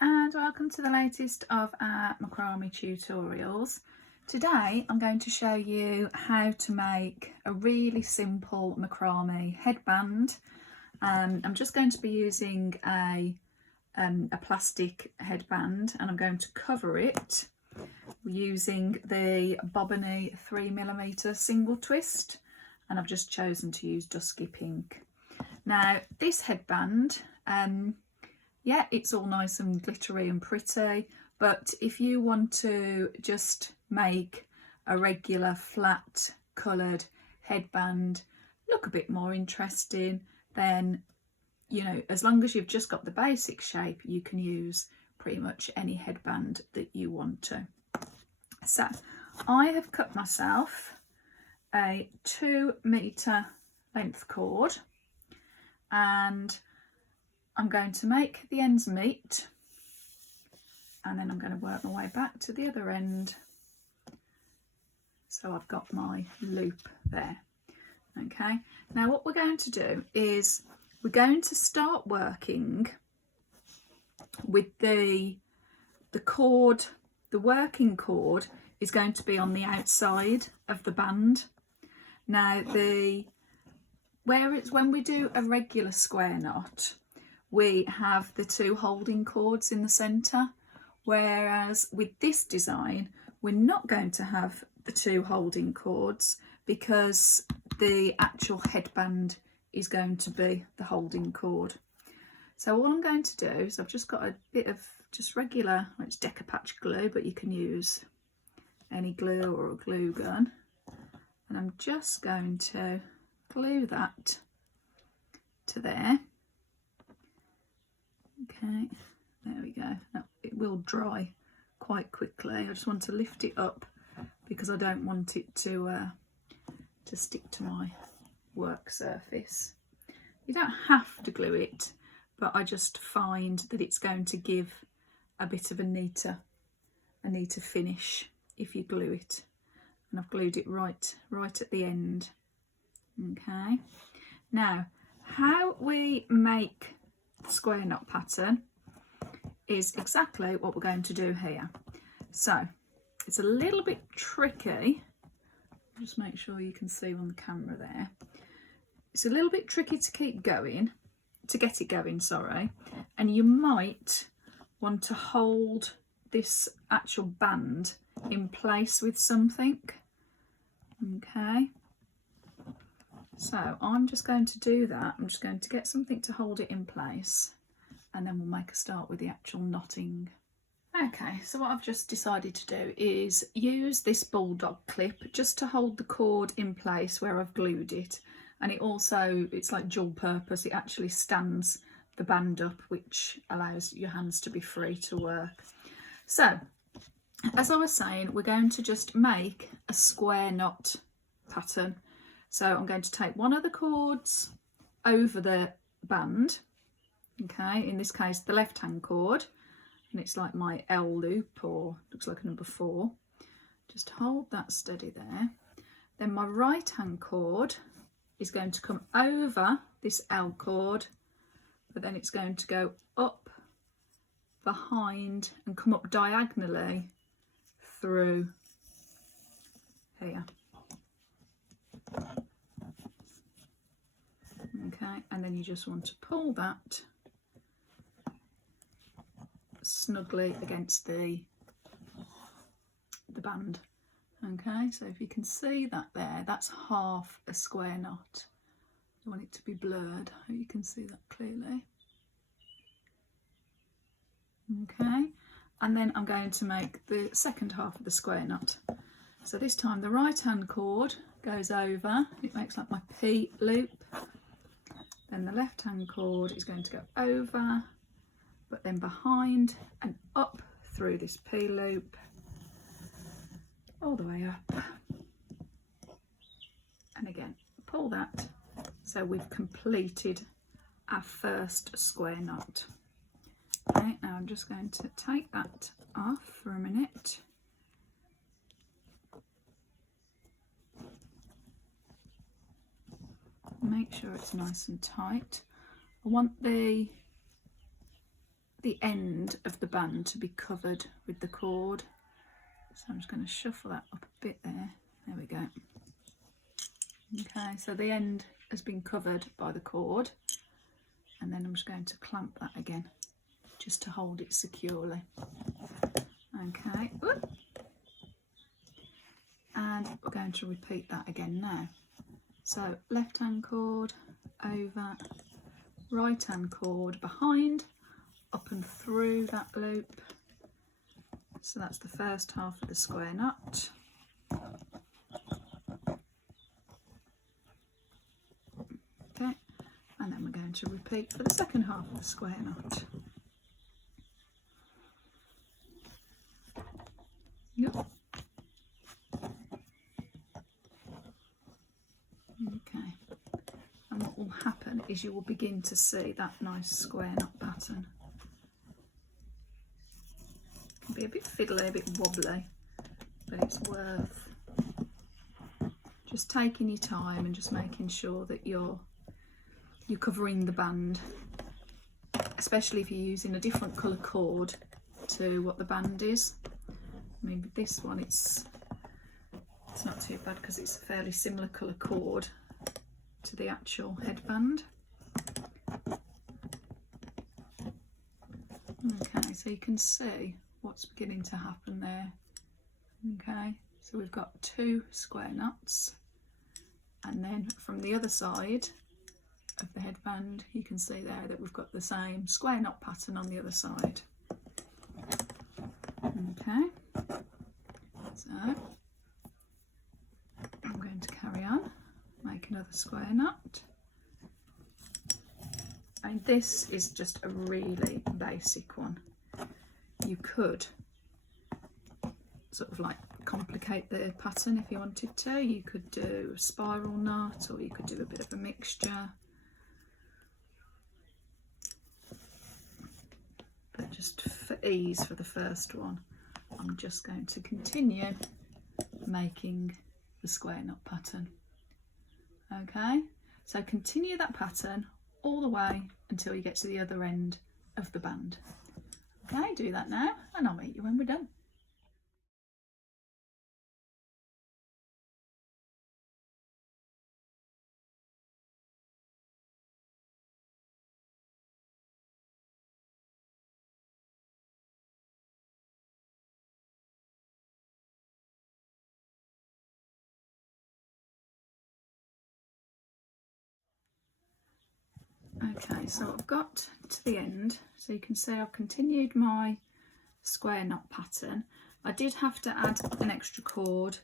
And welcome to the latest of our macrame tutorials. Today I'm going to show you how to make a really simple macrame headband. I'm just going to be using a plastic headband, and I'm going to cover it using the Bobbiny 3mm single twist, and I've just chosen to use dusky pink. Now this headband, yeah, it's all nice and glittery and pretty, but if you want to just make a regular flat coloured headband look a bit more interesting, then, you know, as long as you've just got the basic shape, you can use pretty much any headband that you want to. So I have cut myself a 2-metre length cord, and I'm going to make the ends meet, and then I'm going to work my way back to the other end. So I've got my loop there. Okay, now what we're going to do is we're going to start working with the cord. The working cord is going to be on the outside of the band. Now when we do a regular square knot, we have the 2 holding cords in the centre, whereas with this design we're not going to have the 2 holding cords because the actual headband is going to be the holding cord. So all I'm going to do is I've just got a bit of just regular, it's Decapatch glue, but you can use any glue or a glue gun, and I'm just going to glue that to there. Okay, there we go. Now, it will dry quite quickly. I just want to lift it up because I don't want it to stick to my work surface. You don't have to glue it, but I just find that it's going to give a bit of a neater finish if you glue it. And I've glued it right at the end. Okay. Now, how we make square knot pattern is exactly what we're going to do here. So it's a little bit tricky. Just make sure you can see on the camera there. It's a little bit tricky to get it going, sorry, and you might want to hold this actual band in place with something. Okay, so I'm just going to do that. I'm just going to get something to hold it in place, and then we'll make a start with the actual knotting. Okay, so what I've just decided to do is use this bulldog clip just to hold the cord in place where I've glued it, and it's like dual purpose. It actually stands the band up, which allows your hands to be free to work. So as I was saying, we're going to just make a square knot pattern. So I'm going to take one of the cords over the band, okay, in this case the left hand cord, and it's like my L loop, or looks like a number 4. Just hold that steady there. Then my right hand cord is going to come over this L cord, but then it's going to go up behind and come up diagonally through here. Okay, and then you just want to pull that snugly against the band. Okay, so if you can see that there, that's half a square knot. I want it to be blurred. I hope you can see that clearly. Okay, and then I'm going to make the second half of the square knot. So this time the right hand cord goes over, it makes like my P loop. Then the left hand cord is going to go over, but then behind and up through this P loop, all the way up, and again pull that. So we've completed our first square knot. Okay, now I'm just going to take that off for a minute. Make sure it's nice and tight. I want the the end of the band to be covered with the cord. So I'm just going to shuffle that up a bit there. There we go. Okay, so the end has been covered by the cord, and then I'm just going to clamp that again just to hold it securely. Okay, whoop. And we're going to repeat that again now. So left hand cord over, right hand cord behind, up and through that loop. So that's the first half of the square knot. Okay, and then we're going to repeat for the second half of the square knot. Yep. Okay, and what will happen is you will begin to see that nice square knot pattern. It can be a bit fiddly, a bit wobbly, but it's worth just taking your time and just making sure that you're covering the band, especially if you're using a different colour cord to what the band is. I mean, with this one it's not too bad because it's a fairly similar colour cord to the actual headband. Okay, so you can see what's beginning to happen there. Okay, so we've got 2 square knots, and then from the other side of the headband you can see there that we've got the same square knot pattern on the other side. Okay, so I'm going to carry on, make another square knot, and this is just a really basic one. You could sort of like complicate the pattern if you wanted to. You could do a spiral knot, or you could do a bit of a mixture. But just for ease for the first one, I'm just going to continue making the square knot pattern. Okay, so continue that pattern all the way until you get to the other end of the band. Okay, do that now and I'll meet you when we're done. Okay, so I've got to the end, so you can see I've continued my square knot pattern. I did have to add an extra cord,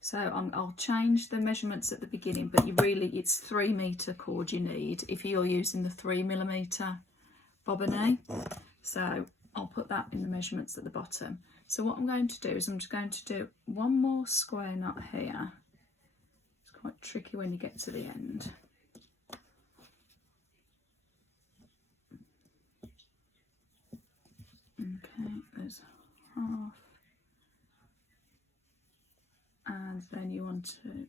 so I'll change the measurements at the beginning, but it's 3 metre cord you need if you're using the 3mm bobinet. So I'll put that in the measurements at the bottom. So what I'm going to do is I'm just going to do one more square knot here. It's quite tricky when you get to the end. Okay, there's half, and then you want to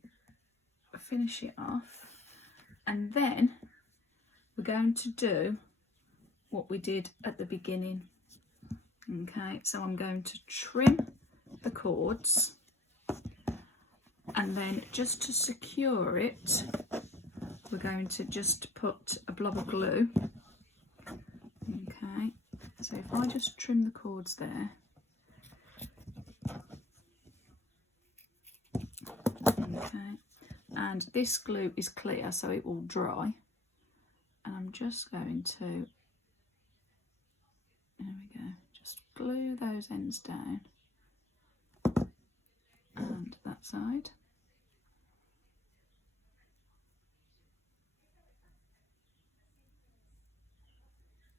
finish it off, and then we're going to do what we did at the beginning. Okay, so I'm going to trim the cords, and then just to secure it we're going to just put a blob of glue. Okay, so if I just trim the cords there, okay, and this glue is clear so it will dry, and I'm just going to, there we go, just glue those ends down and that side.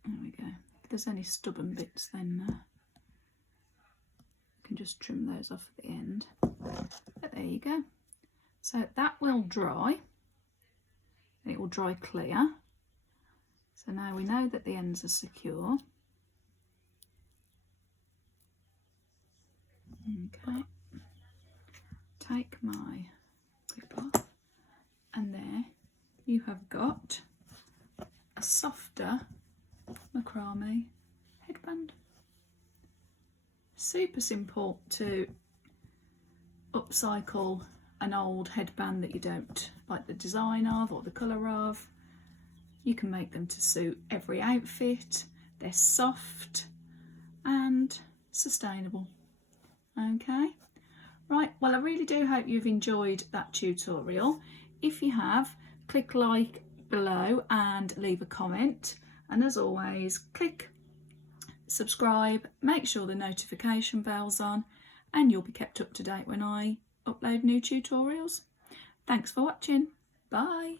There we go. If there's any stubborn bits, then you can just trim those off at the end. But there you go. So that will dry. It will dry clear. So now we know that the ends are secure. Okay. Take my clip off, and there you have got a softer macrame headband. headband. Super simple to upcycle an old headband that you don't like the design of or the colour of. You can make them to suit every outfit. They're soft and sustainable. Okay, right, well I really do hope you've enjoyed that tutorial. If you have, click like below and leave a comment, and as always click subscribe, make sure the notification bell's on, and you'll be kept up to date when I upload new tutorials. Thanks for watching. Bye.